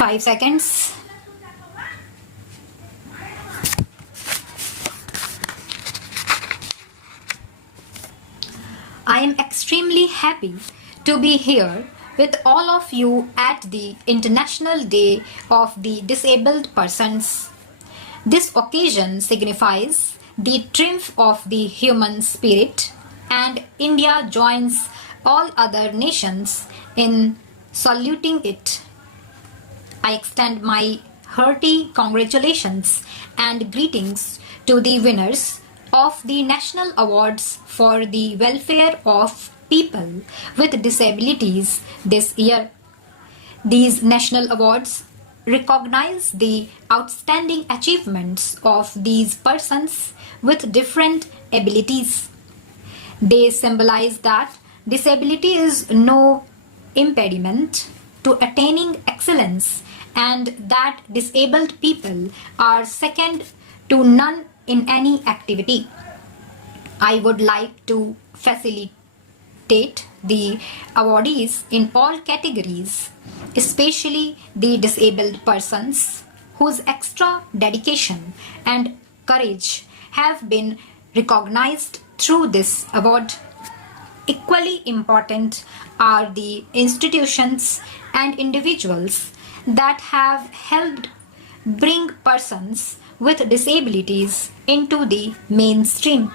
5 seconds. I am extremely happy to be here with all of you at the International Day of the Disabled Persons. This occasion signifies the triumph of the human spirit, and India joins all other nations in saluting it. I extend my hearty congratulations and greetings to the winners of the National Awards for the Welfare of People with Disabilities this year. These national awards recognize the outstanding achievements of these persons with different abilities. They symbolize that disability is no impediment to attaining excellence, and that disabled people are second to none in any activity. I would like to facilitate the awardees in all categories, especially the disabled persons whose extra dedication and courage have been recognized through this award. Equally important are the institutions and individuals that have helped bring persons with disabilities into the mainstream.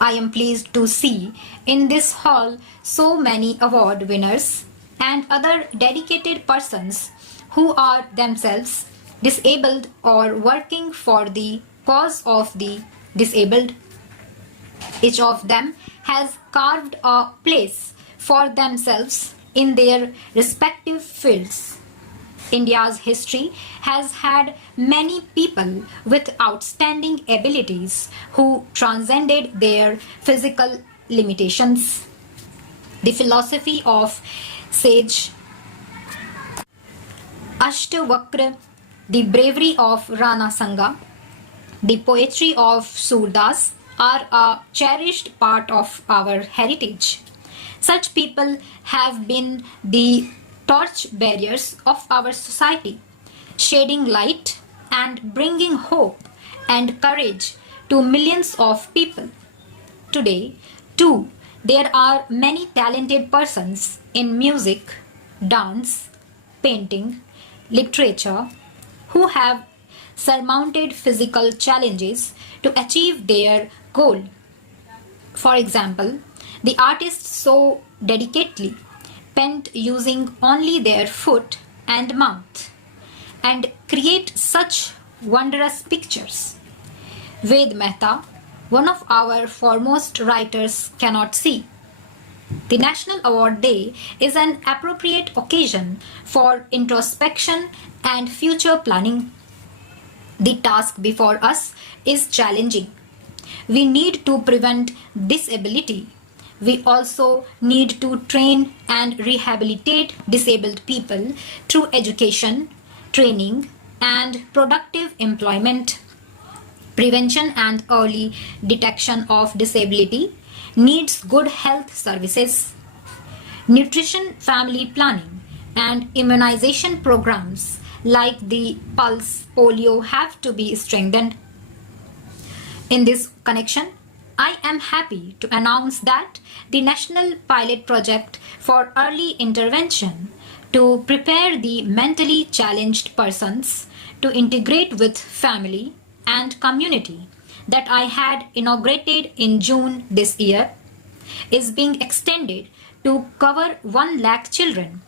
I am pleased to see in this hall so many award winners and other dedicated persons who are themselves disabled or working for the cause of the disabled. Each of them has carved a place for themselves in their respective fields. India's history has had many people with outstanding abilities who transcended their physical limitations. The philosophy of sage Ashtavakra, the bravery of Rana Sanga, the poetry of Surdas are a cherished part of our heritage. Such people have been the torch bearers of our society, shedding light and bringing hope and courage to millions of people. Today, too, there are many talented persons in music, dance, painting, literature who have surmounted physical challenges to achieve their goal. For example, the artists so dedicatedly paint using only their foot and mouth and create such wondrous pictures. Ved Mehta, one of our foremost writers, cannot see. The National Award Day is an appropriate occasion for introspection and future planning. The task before us is challenging. We need to prevent disability. We also need to train and rehabilitate disabled people through education, training, and productive employment. Prevention and early detection of disability needs good health services. Nutrition, family planning, and immunization programs like the pulse polio have to be strengthened. In this connection, I am happy to announce that the National Pilot Project for Early Intervention to prepare the mentally challenged persons to integrate with family and community that I had inaugurated in June this year is being extended to cover 1 lakh children.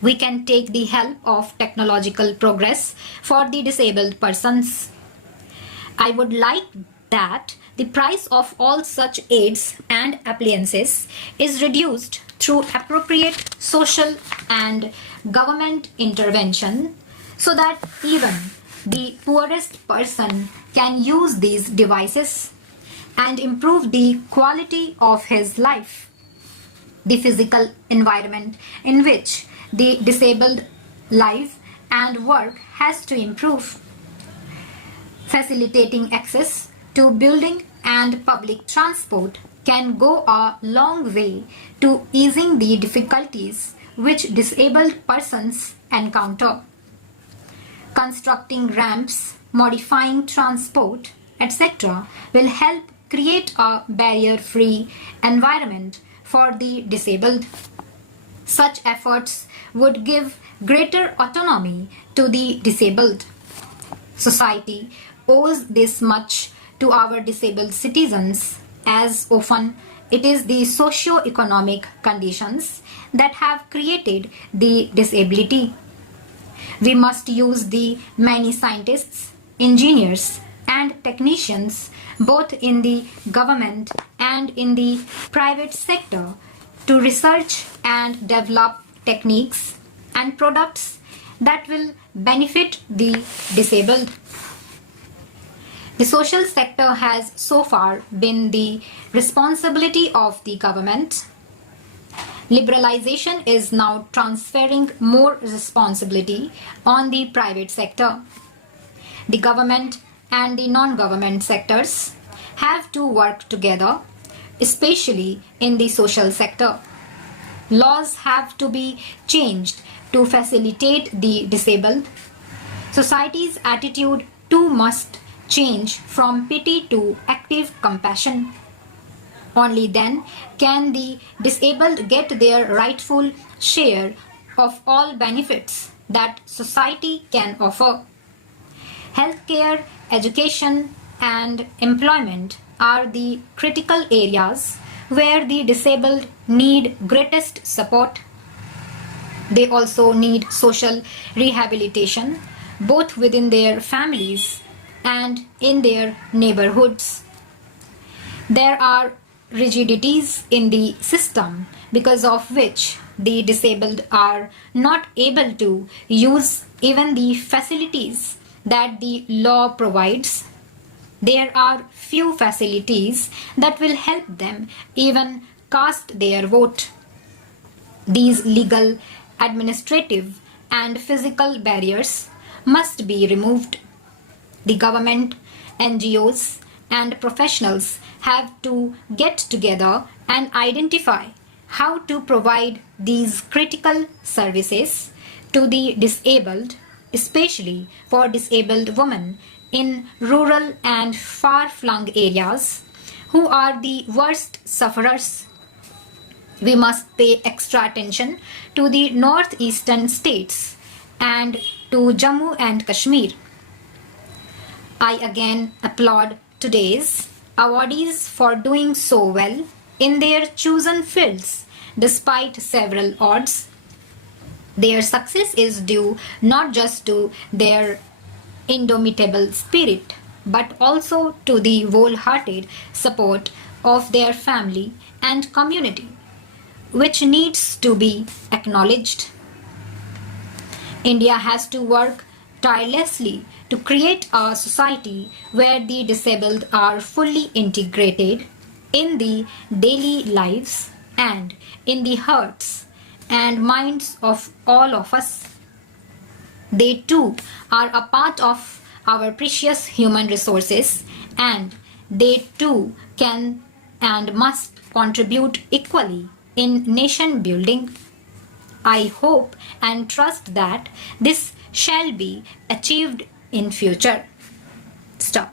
We can take the help of technological progress for the disabled persons. I would like that the price of all such aids and appliances is reduced through appropriate social and government intervention so that even the poorest person can use these devices and improve the quality of his life. The physical environment in which the disabled live and work has to improve. Facilitating access to building and public transport can go a long way to easing the difficulties which disabled persons encounter. Constructing ramps, modifying transport, etc. will help create a barrier-free environment for the disabled. Such efforts would give greater autonomy to the disabled. Society owes this much to our disabled citizens, as often it is the socio-economic conditions that have created the disability. We must use the many scientists, engineers, and technicians, both in the government and in the private sector, to research and develop techniques and products that will benefit the disabled. The social sector has so far been the responsibility of the government. Liberalization is now transferring more responsibility on the private sector. The government and the non-government sectors have to work together, especially in the social sector. Laws have to be changed to facilitate the disabled. Society's attitude too must change from pity to active compassion. Only then can the disabled get their rightful share of all benefits that society can offer. Healthcare, education, and employment are the critical areas where the disabled need greatest support. They also need social rehabilitation, both within their families and in their neighborhoods. There are rigidities in the system because of which the disabled are not able to use even the facilities that the law provides. There are few facilities that will help them even cast their vote. These legal, administrative, and physical barriers must be removed. The government, NGOs, and professionals have to get together and identify how to provide these critical services to the disabled, especially for disabled women in rural and far-flung areas who are the worst sufferers. We must pay extra attention to the northeastern states and to Jammu and Kashmir. I again applaud today's awardees for doing so well in their chosen fields despite several odds. Their success is due not just to their indomitable spirit, but also to the wholehearted support of their family and community, which needs to be acknowledged. India has to work tirelessly to create a society where the disabled are fully integrated in the daily lives and in the hearts and minds of all of us. They too are a part of our precious human resources, and they too can and must contribute equally in nation building. I hope and trust that this shall be achieved in future.